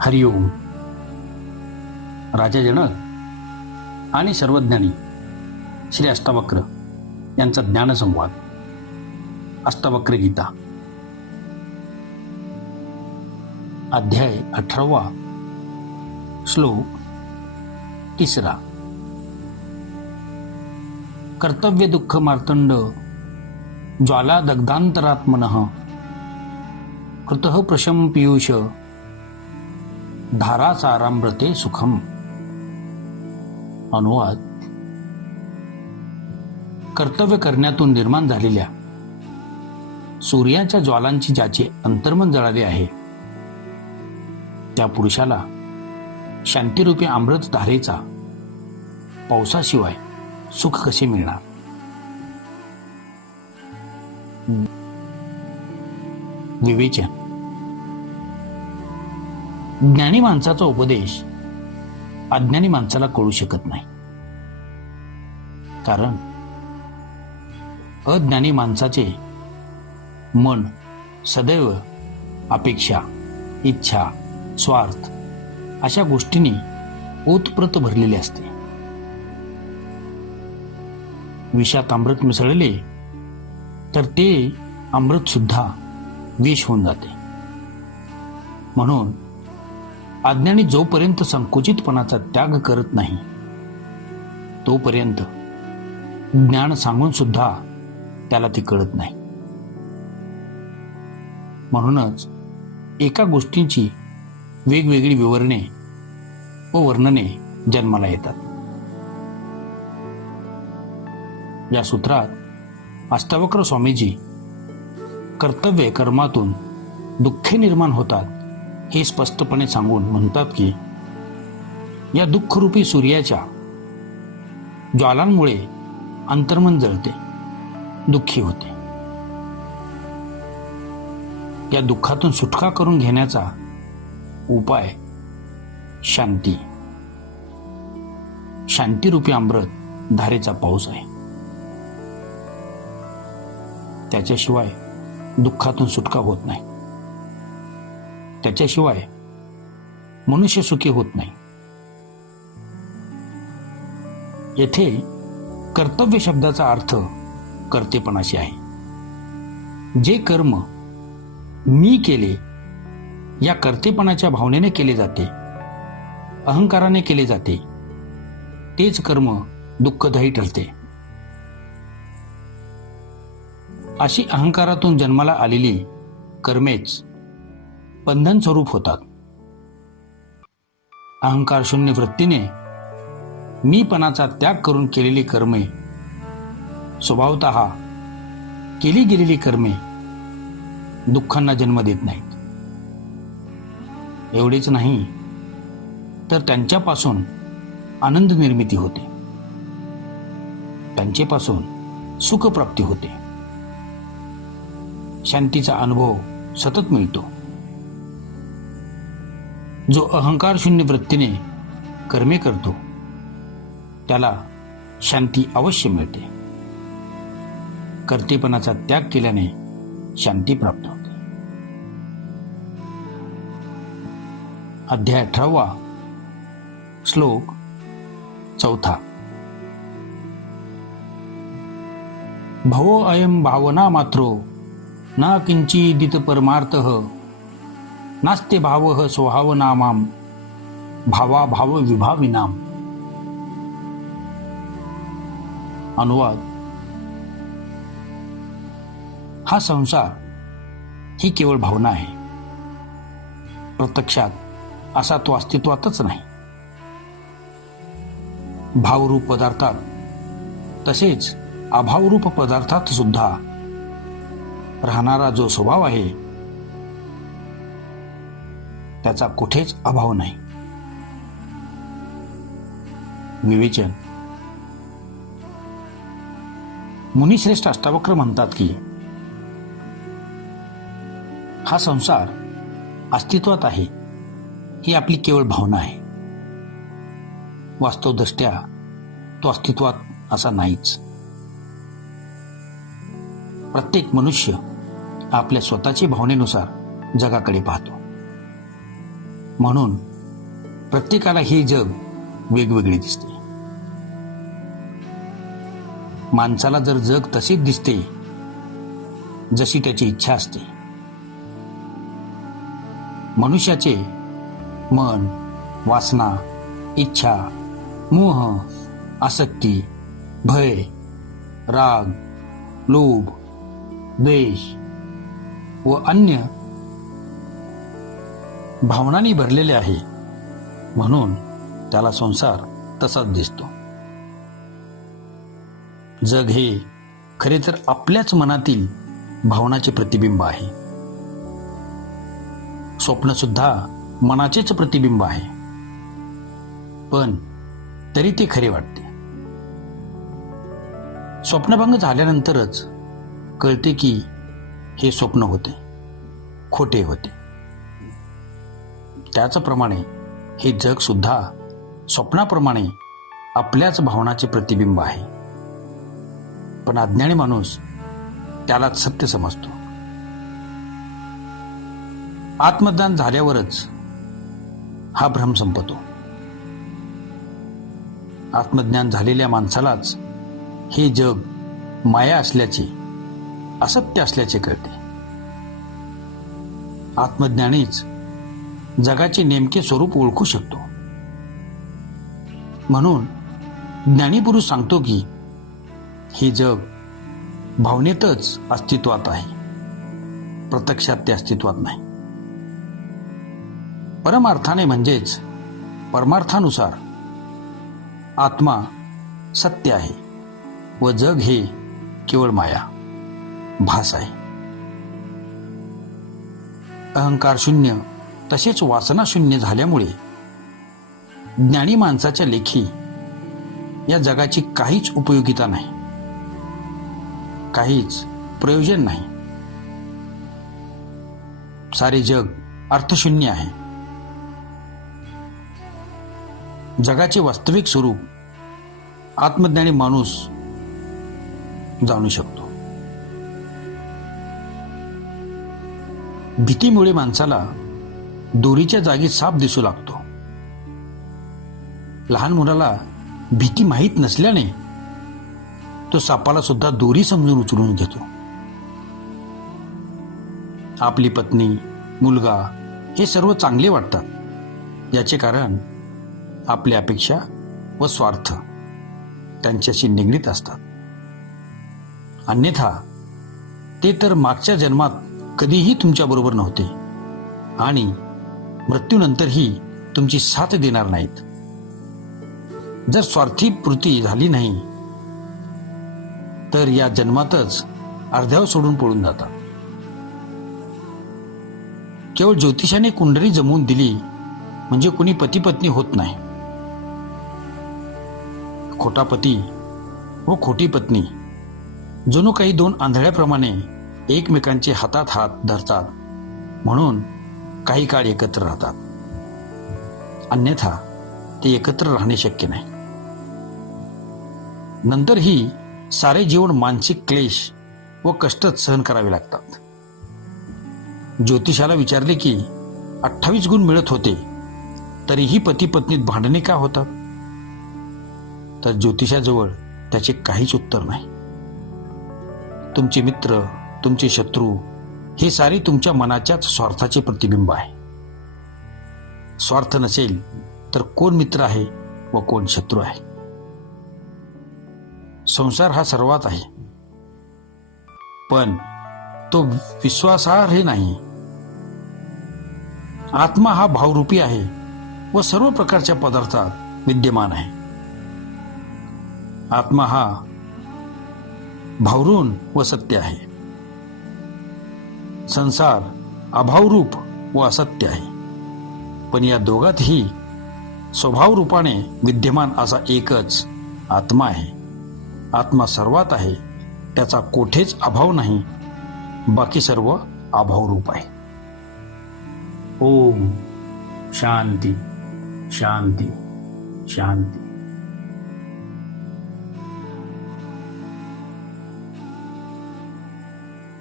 हरिओम. राजा जनक आणि सर्वज्ञानी श्री अष्टावक्र यांचा ज्ञानसंवाद. अष्टावक्र गीता अध्याय 18. श्लोक 3. कर्तव्य दुःख मार्तंड ज्वाला दग्धांतरात्मनः कृतः प्रशम पीयूष धारासारामृते सुखम. अनुवाद. कर्तव्य करण्यातून निर्माण झालेल्या सूर्याच्या ज्वालांची ज्याचे अंतर्मन जळाले आहे त्या पुरुषाला शांतिरूपी अमृत धारेचा पावसाशिवाय सुख कसे मिळणार. विवेचन. ज्ञानी माणसाचा उपदेश अज्ञानी माणसाला कळू शकत नाही, कारण अज्ञानी माणसाचे मन सदैव अपेक्षा, इच्छा, स्वार्थ अशा गोष्टींनी ओतप्रत भरलेले असते. विषात अमृत मिसळले तर ते अमृत सुद्धा विष होऊन जाते. म्हणून अज्ञानी जोपर्यंत संकुचितपणाचा त्याग करत नाही तोपर्यंत ज्ञान सांगून सुद्धा त्याला ते कळत नाही. म्हणूनच एका गोष्टींची वेगवेगळी विवरणे व वर्णने जन्माला येतात. या सूत्रात अष्टावक्र स्वामीजी कर्तव्य कर्मातून दुःखे निर्माण होतात हे स्पष्टपणे सांगून म्हणतात की या दुःखरूपी सूर्याच्या ज्वालांमुळे अंतर्मन जळते, दुःखी होते. या दुःखातून सुटका करून घेण्याचा उपाय शांती. शांतिरूपी अमृत धारेचा पाऊस आहे. त्याच्याशिवाय दुःखातून सुटका होत नाही. त्याच्याशिवाय मनुष्य सुखी होत नाही. येथे कर्तव्य शब्दाचा अर्थ कर्तेपणाशी आहे. जे कर्म मी केले या कर्तेपणाच्या भावनेने केले जाते, अहंकाराने केले जाते, तेच कर्म दुःखदायी ठरते. अशी अहंकारातून जन्माला आलेली कर्मेच बंधन स्वरूप होतात. अहंकार शून्य वृत्तीने मीपणाचा त्याग करून केलेली कर्मे, स्वभावतः केली गेलेली कर्मे दुःखांना जन्म देत नाहीत. एवढेच नाही तर त्यांच्यापासून आनंद निर्मिती होते, त्यांचेपासून सुखप्राप्ती होते, शांतीचा अनुभव सतत मिळतो. जो अहंकार शून्य वृत्तीने कर्मे करतो त्याला शांती अवश्य मिळते. कर्तेपणाचा त्याग केल्याने शांती प्राप्त होते. अध्याय 18. श्लोक 4. भवो अयं भावना मात्रो न किंचिदित परमार्थः नास्ते भावः स्वभावनामां भावा भाव विभाविनाम. अनुवाद. हा संसार ही केवळ भावना आहे. प्रत्यक्षात असा तो अस्तित्वातच नाही. भावरूप पदार्थात तसेच अभावरूप पदार्थात सुद्धा राहणारा जो स्वभाव आहे त्याचा कुठेच अभाव नाही. विवेचन. मुनिश्रेष्ठ अष्टावक्र म्हणतात की हा संसार अस्तित्वात आहे ही आपली केवळ भावना आहे. वास्तवदृष्ट्या तो अस्तित्वात असा नाहीच. प्रत्येक मनुष्य आपल्या स्वतःची भावनेनुसार जगाकडे पाहतो. म्हणून प्रत्येकाला हे जग वेगवेगळे दिसते. माणसाला जर जग तसेच दिसते जशी त्याची इच्छा असते. मनुष्याचे मन, वासना, इच्छा, मोह, आसक्ती, भय, राग, लोभ, द्वेष व अन्य भावनांनी भरलेले आहे. म्हणून त्याला संसार तसाच दिसतो. जग हे खरे तर आपल्याच मनातील भावनाचे प्रतिबिंब आहे. स्वप्न सुद्धा मनाचेच प्रतिबिंब आहे, पण तरी ते खरे वाटते. स्वप्नभंग झाल्यानंतरच कळते की हे स्वप्न होते, खोटे होते. त्याचप्रमाणे हे जग सुद्धा स्वप्नाप्रमाणे आपल्याच भावनाचे प्रतिबिंब आहे. पण अज्ञानी माणूस त्यालाच सत्य समजतो. आत्मज्ञान झाल्यावरच हा भ्रम संपतो. आत्मज्ञान झालेल्या माणसालाच हे जग माया असल्याचे, असत्य असल्याचे कळते. आत्मज्ञानीच जगाचे नेमके स्वरूप ओळखू शकतो. म्हणून ज्ञानीपुरुष सांगतो की हे जग भावनेतच अस्तित्वात आहे, प्रत्यक्षात ते अस्तित्वात नाही. परमार्थाने म्हणजेच परमार्थानुसार आत्मा सत्य आहे व जग हे केवळ माया, भास आहे. अहंकार शून्य तसेच वासना शून्य झाल्यामुळे ज्ञानी माणसाच्या लेखी या जगाची काहीच उपयोगिता नाही, काहीच प्रयोजन नाही. सारे जग अर्थशून्य आहे. जगाचे वास्तविक स्वरूप आत्मज्ञानी माणूस जाणू शकतो. भीतीमुळे माणसाला दोरीच्या जागी साप दिसू लागतो. लहान मुलाला भीती माहीत नसल्याने तो सापाला सुद्धा दोरी समजून उचलून घेतो. आपली पत्नी, मुलगा हे सर्व चांगले वाटतात. याचे कारण आपली अपेक्षा व स्वार्थ त्यांच्याशी निगडीत असतात. अन्यथा ते तर मागच्या जन्मात कधीही तुमच्याबरोबर नव्हते आणि मृत्यूनंतरही तुमची साथ देणार नाहीत. जर स्वार्थी पूर्ती झाली नाही तर या जन्मातच अर्ध्यावर सोडून पळून जातात. केवळ ज्योतिषाने कुंडली जमवून दिली म्हणजे कोणी पती पत्नी होत नाही. खोटा पती व खोटी पत्नी जणू काही दोन आंधळ्याप्रमाणे एकमेकांचे हातात हात धरतात, म्हणून काही काळ एकत्र राहतात. अन्यथा ते एकत्र राहणे शक्य नाही. नंतरही सारे जीवन मानसिक क्लेश व कष्टच सहन करावे लागतात. ज्योतिषाला विचारले की 28 गुण मिळत होते तरीही पती पत्नीत भांडणे का होतात, तर ज्योतिषाजवळ त्याचे काहीच उत्तर नाही. तुमचे मित्र, तुमचे शत्रू हे सारे तुमच्या मनाच्याच स्वार्थाचे प्रतिबिंब आहे. स्वार्थ नसेल तर कोण मित्र आहे व कोण शत्रू आहे. संसार हा सर्वात आहे, पण तो विश्वासार्ह नाही. आत्मा हा भावरूपी आहे व सर्व प्रकारच्या पदार्थात विद्यमान आहे. आत्मा हा भावरूण व सत्य आहे. संसार अभावरूप व असत्य आहे. पण या दोघातही स्वभाव रूपाने विद्यमान असा एकच आत्मा आहे. आत्मा सर्वात आहे, त्याचा कोठेच अभाव नाही, बाकी सर्व अभावरूप आहे. ओम शांती शांती शांती.